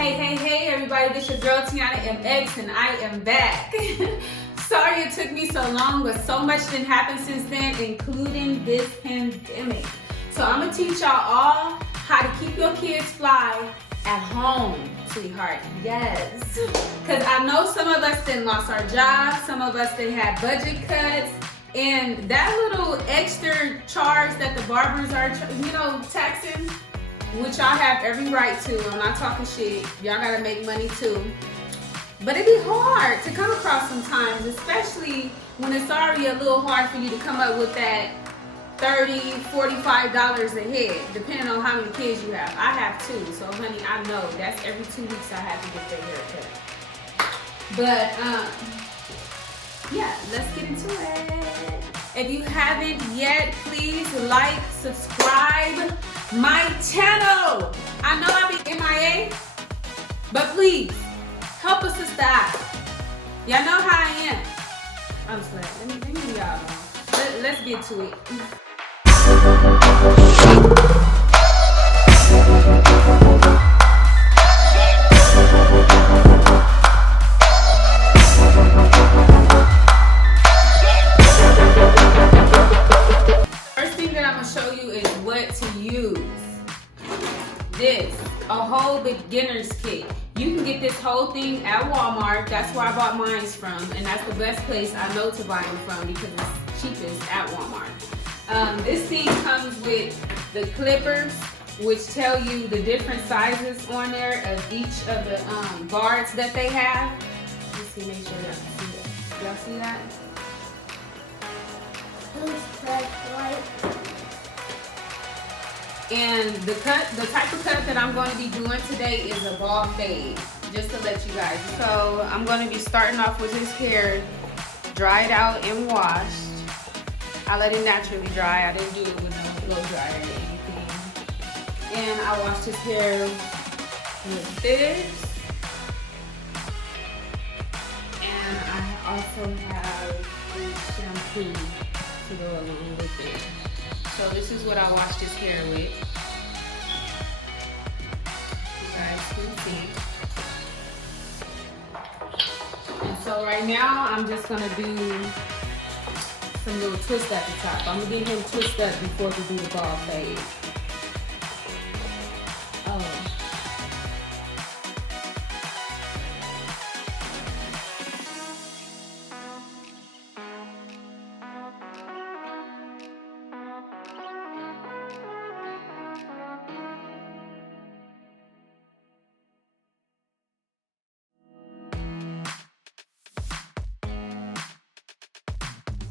Hey everybody, this your girl Tiana MX and I am back. Sorry it took me so long, but so much didn't happen since then, including this pandemic. So I'm gonna teach y'all all how to keep your kids fly at home, sweetheart. Yes. Because I know some of us then lost our jobs, some of us then had budget cuts, and that little extra charge that the barbers are, taxing, which y'all have every right to. I'm not talking shit. Y'all gotta make money too. But it be hard to come across sometimes, especially when it's already a little hard for you to come up with that $30, $45 a head, depending on how many kids you have. I have two, so honey, I know that's every 2 weeks I have to get their hair cut. But yeah, let's get into it. If you haven't yet, please like, subscribe my channel. I know I be MIA, but please help a sister out. Y'all know how I am. I'm just like, let me be y'all alone. Let's get to it. A whole beginner's kit. You can get this whole thing at Walmart. That's where I bought mine from, and that's the best place I know to buy them from because it's cheapest at Walmart. This thing comes with the clippers, which tell you the different sizes on there of each of the guards that they have. Let's see, make sure y'all see that. Y'all see that? And the type of cut that I'm going to be doing today is a ball fade, just to let you guys know. So I'm going to be starting off with his hair dried out and washed. I let it naturally dry. I didn't do it with no blow dryer or anything. And I washed his hair with this. And I also have the shampoo to go along with it. So this is what I washed his hair with. You guys can see. And so right now, I'm just gonna do some little twist at the top. I'm gonna get him twisted up before we do the ball fade.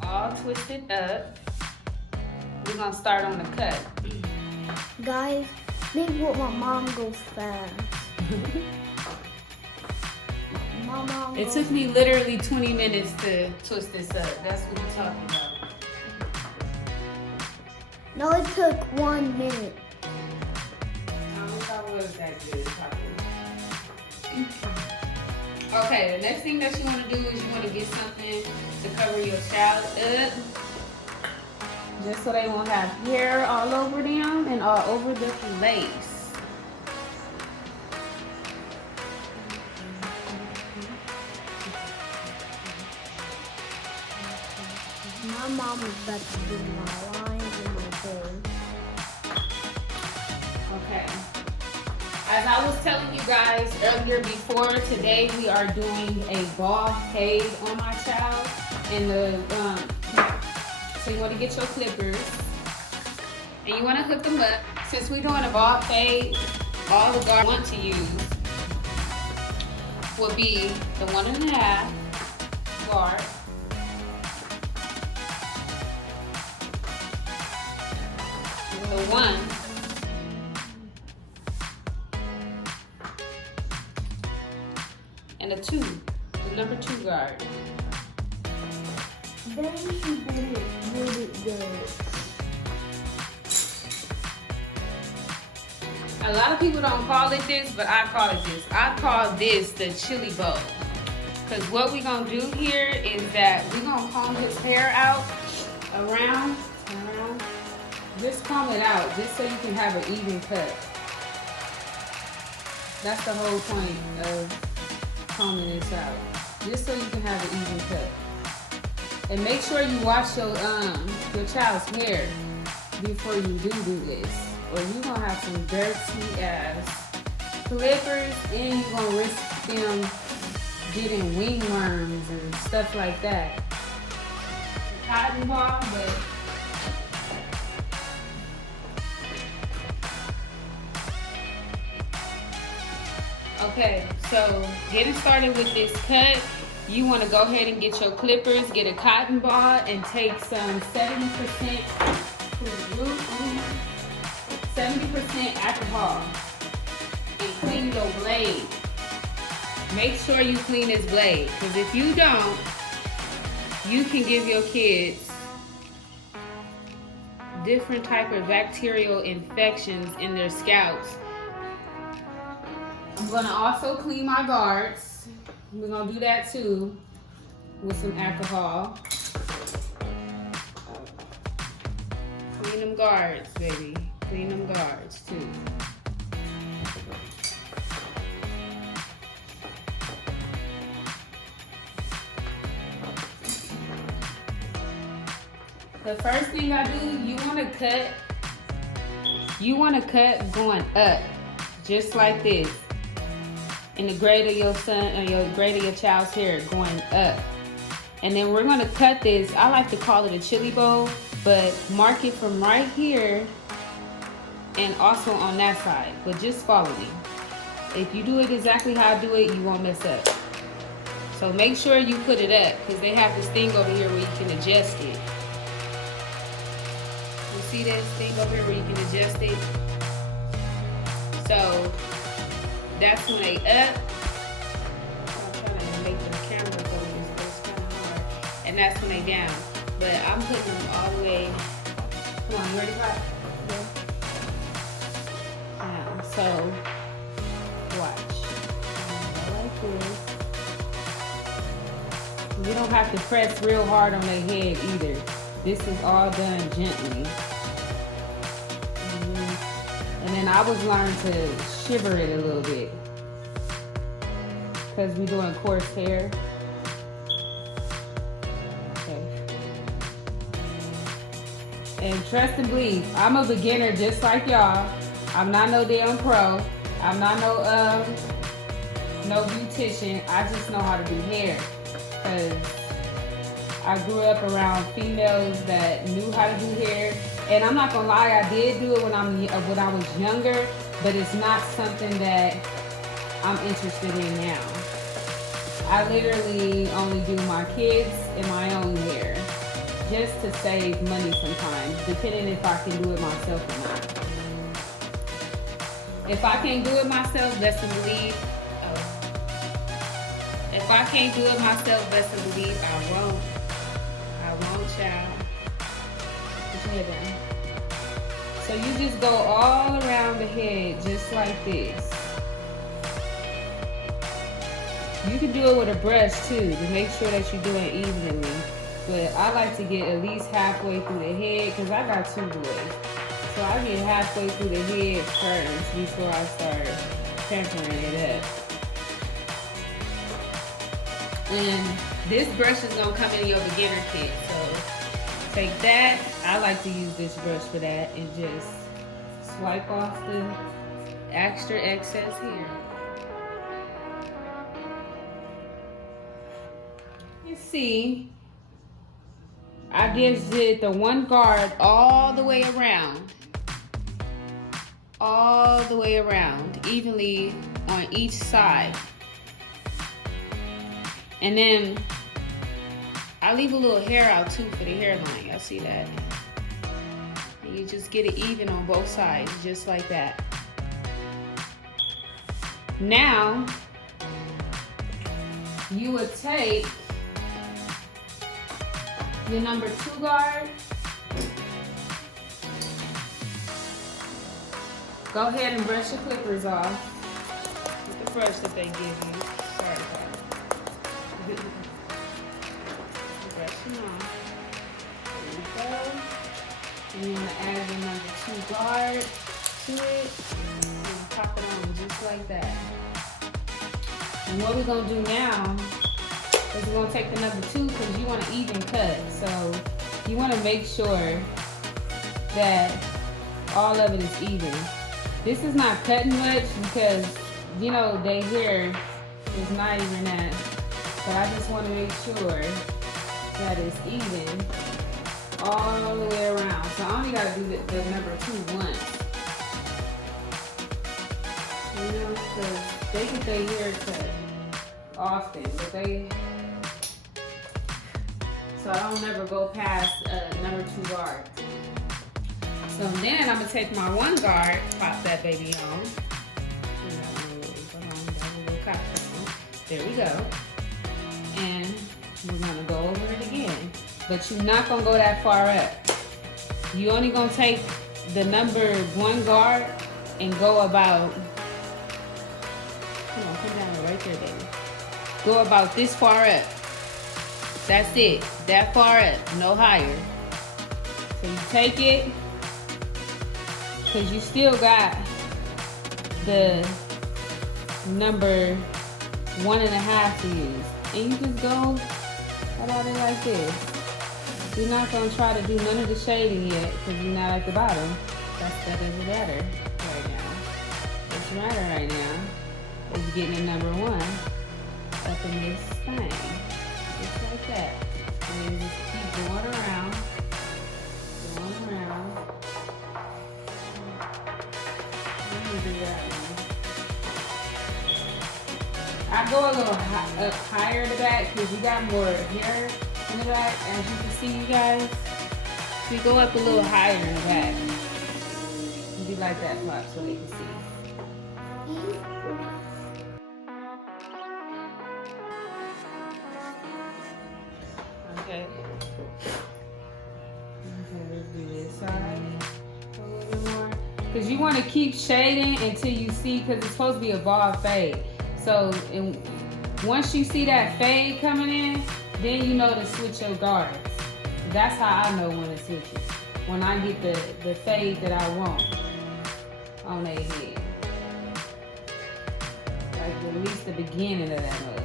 All twisted up. We're gonna start on the cut. Guys, think what my mom goes fast. My mom it took me literally 20 minutes to twist this up. That's what we're talking about. No, it took 1 minute. I wish I was that good. Okay, the next thing that you want to do is you want to get something to cover your child up, just so they won't have hair all over them and all over the lace. My mom is about to do my lines and my hair. Okay. As I was telling you guys earlier before, today we are doing a ball fade on my child. And so you want to get your clippers and you want to hook them up. Since we're doing a ball fade, all the guard I want to use will be the 1.5 guard. The 1. And a 2, the number 2 guard. Then she did it really good. A lot of people don't call it this, but I call it this. I call this the chili bow. Because what we're going to do here is that we're going to comb his hair out around. Just comb it out, just so you can have an even cut. That's the whole point of combing this out. Just so you can have an even cut. And make sure you wash your child's hair before you do this. Or you're gonna have some dirty ass clippers and you're gonna risk them getting wingworms and stuff like that. Cotton ball, but okay, so getting started with this cut, you want to go ahead and get your clippers, get a cotton ball, and take some 70% 70% alcohol and clean your blade. Make sure you clean this blade, because if you don't, you can give your kids different type of bacterial infections in their scalps. I'm gonna also clean my guards. We're gonna do that too with some alcohol. Clean them guards, baby. Clean them guards too. The first thing I do, you want to cut going up, just like this. In the grade of your son or your grade of your child's hair going up. And then we're gonna cut this, I like to call it a chili bowl, but mark it from right here and also on that side, but just follow me. If you do it exactly how I do it, you won't mess up. So make sure you put it up, because they have this thing over here where you can adjust it. You see this thing over here where you can adjust it? So that's when they up. I'm trying to make the camera focus, but it's kind of hard. And that's when they down. But I'm putting them all the way. Come on, you ready, Pop? Yeah. Down. So, watch. Like this. You don't have to press real hard on their head either. This is all done gently. And then I was learning to shiver it a little bit, because we're doing coarse hair. Okay. And trust and believe, I'm a beginner just like y'all. I'm not no damn pro. I'm not no beautician. I just know how to do hair, because I grew up around females that knew how to do hair. And I'm not gonna lie, I did do it when I was younger, but it's not something that I'm interested in now. I literally only do my kids and my own hair, just to save money sometimes, depending if I can do it myself or not. If I can't do it myself, best to believe. If I can't do it myself, best to believe I won't, child. Put your head down. So you just go all around the head just like this. You can do it with a brush too, to make sure that you're doing it evenly. But I like to get at least halfway through the head, because I got 2 boys. So I get halfway through the head first before I start pampering it up. And this brush is gonna come in your beginner kit. So take that. I like to use this brush for that, and just swipe off the extra excess hair. You see, I just did the one guard all the way around. All the way around, evenly on each side. And then I leave a little hair out too for the hairline. Y'all see that? And you just get it even on both sides, just like that. Now, you would take your number 2 guard. Go ahead and brush your clippers off with the brush that they give you. Sorry about it. Brush them off. There you go. And then add your number 2 guard to it. And pop it on Just like that. And what we're gonna do now is we're gonna take the number 2 because you want an even cut. So you want to make sure that all of it is even. This is not cutting much because, you know, they hair is not even that. But I just want to make sure that it's even all the way around. So I only got to do the number 2 once. You know, because they get their hair cut often, but so I don't never go past number 2 guard. So then I'm gonna take my 1 guard, pop that baby on. There we go. And we're gonna go over it again. But you're not gonna go that far up. You only gonna take the number 1 guard and go about, come on, come down right there, baby. Go about this far up. That's it, that far up, no higher. So you take it, because you still got the number 1.5 to use. And you just go about it like this. You're not gonna try to do none of the shading yet, because you're not at the bottom. That doesn't matter right now. What's matter right now is getting the number 1 up in this thing. Just like that. And then just keep going around. Going around. Let me do that one. I go a little up higher in the back because you got more hair in the back, as you can see, you guys. So you go up a little higher in the back. Be like that, Pop, so they can see. Okay. Okay, let's do this side a little bit more. Because you want to keep shading until you see, because it's supposed to be a bald fade. So once you see that fade coming in, then you know to switch your guards. That's how I know when to switch it. When I get the fade that I want on their head. Like at least the beginning of that mug.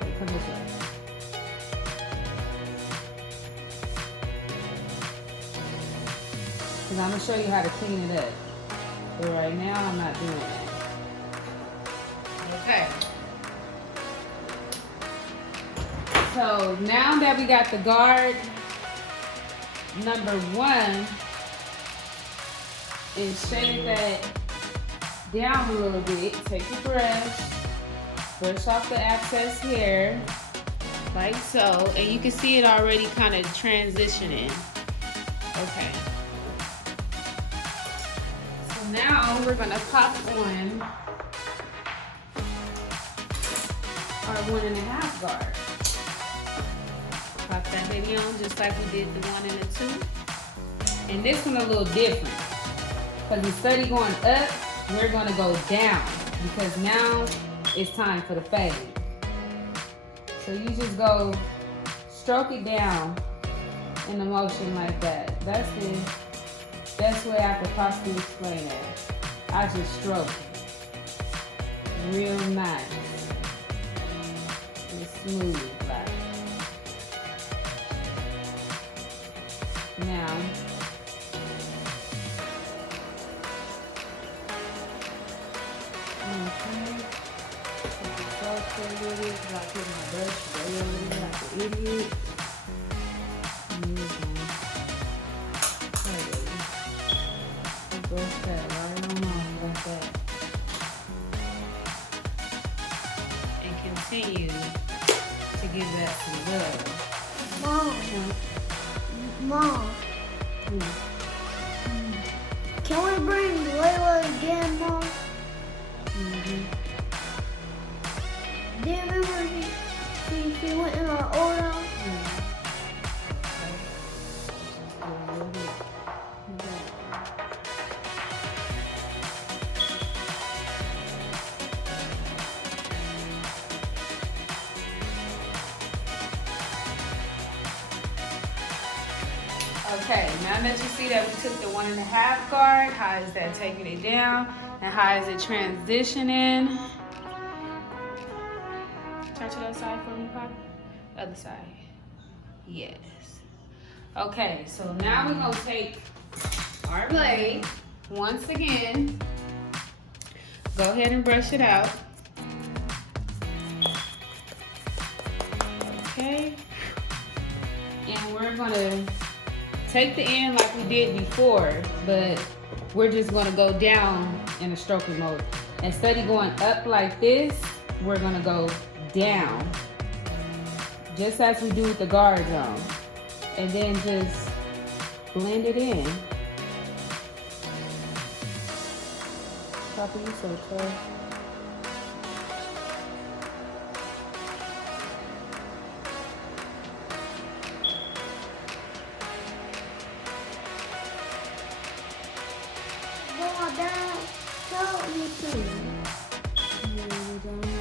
Okay, come this way. Because I'm going to show you how to clean it up. But right now, I'm not doing that. Okay. So now that we got the guard number 1, and shade that down a little bit, take your brush off the excess hair, like so, and you can see it already kind of transitioning. Okay. Now we're gonna pop on our 1.5 guard. Pop that baby on just like we did the 1 and the 2. And this one a little different. Because instead of going up, we're gonna go down. Because now it's time for the fade. So you just go stroke it down in a motion like that. That's the best way I could possibly explain it. I just stroke it. Real nice. And smooth like. Now, okay. Put the sauce over it, because I put my brush way over there like an idiot. Brush that right on off like that. And continue to give that some love. Mom. Can we bring Layla again, Mom? Do you remember she went in our old house? Okay, now that you see that we took the 1.5 guard, how is that taking it down? And how is it transitioning? Turn to the other side for me, Pop. Other side. Yes. Okay, so now we're gonna take our blade once again. Go ahead and brush it out. Okay. And we're gonna take the end like we did before, but we're just gonna go down in a stroking mode. Instead of going up like this, we're gonna go down, just as we do with the guards on. And then just blend it in. Papa, you so tough. Dad, help me too. And give me balloon.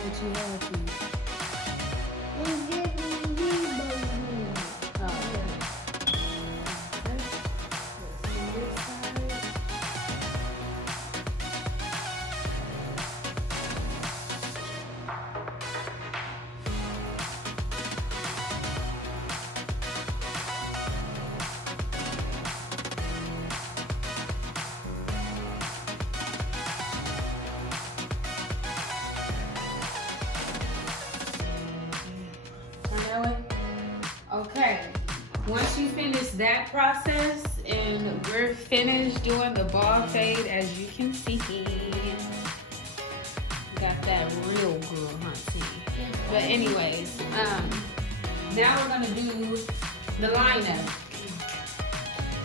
Okay, once you finish that process and we're finished doing the ball fade, as you can see, got that real good, hunty. But anyways, now we're gonna do the liner.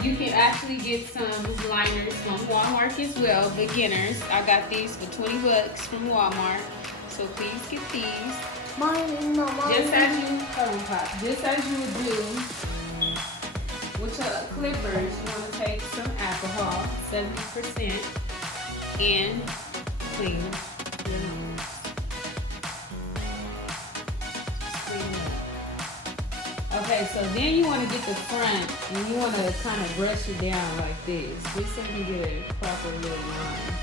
You can actually get some liners from Walmart as well, beginners. I got these for 20 bucks from Walmart, so please get these. Just as you would do with your clippers, you want to take some alcohol, 70%, and clean your nose. Okay, so then you want to get the front and you want to kind of brush it down like this, just so you get a proper little line.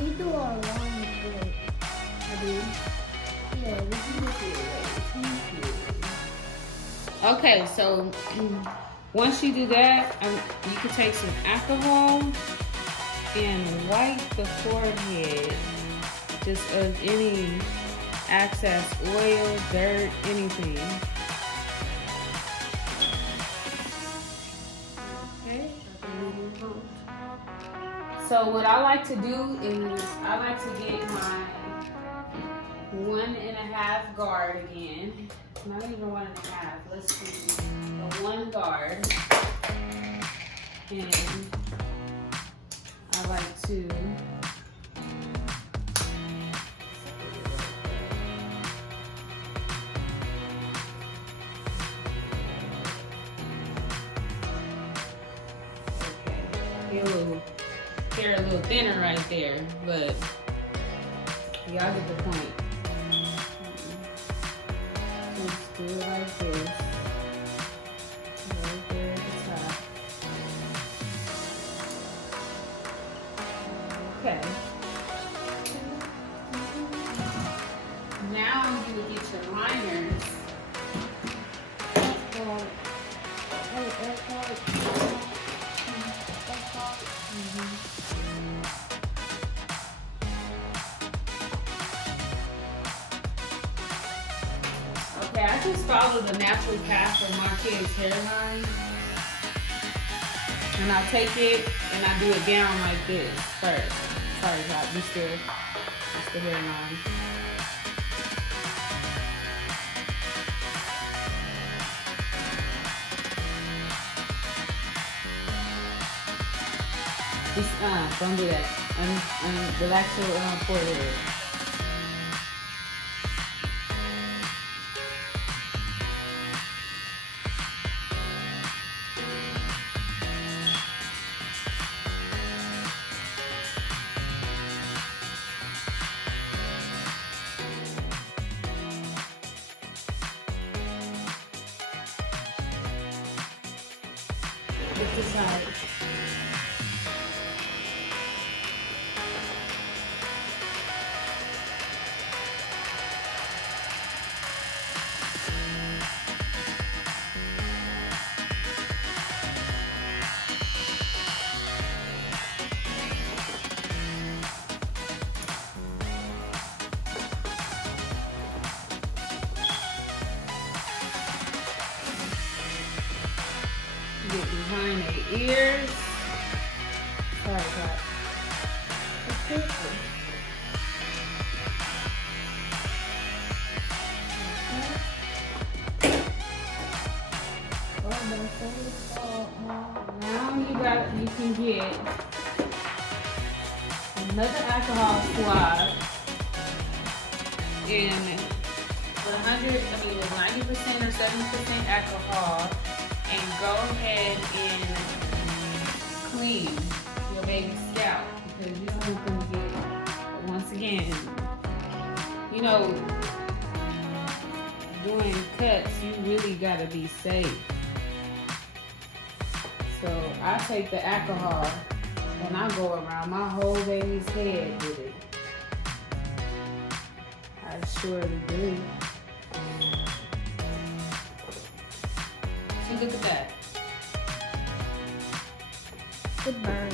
You do a line good. I do. Yeah, Okay, so once you do that, you can take some alcohol and wipe the forehead just of any excess oil, dirt, anything. Okay. So what I like to do is I like to get my 1.5 guard again. Not even 1.5. Let's see. A 1 guard. And I like to they're a little thinner right there, but y'all get the point. Just do it like this. Right there at the top. Okay. Now you will get your liners. Okay, I just follow the natural path of my kid's hairline. And I take it and I do it down like this first. Sorry, Pop, it's the hairline. Just, don't do that. Relax your forehead. Shift this side. Get behind the ears. Sorry, Pat. Now you can get another alcohol swab in 90% or 70% alcohol, and go ahead and clean your baby's scalp, because you don't want to get, once again, doing cuts, you really gotta be safe. So I take the alcohol and I go around my whole baby's head with it. I surely do. So look at that. Good burn.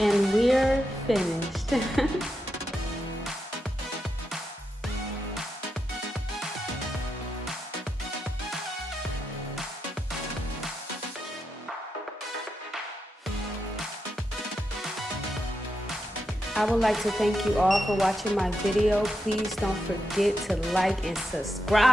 And we're finished. I would like to thank you all for watching my video. Please don't forget to like and subscribe.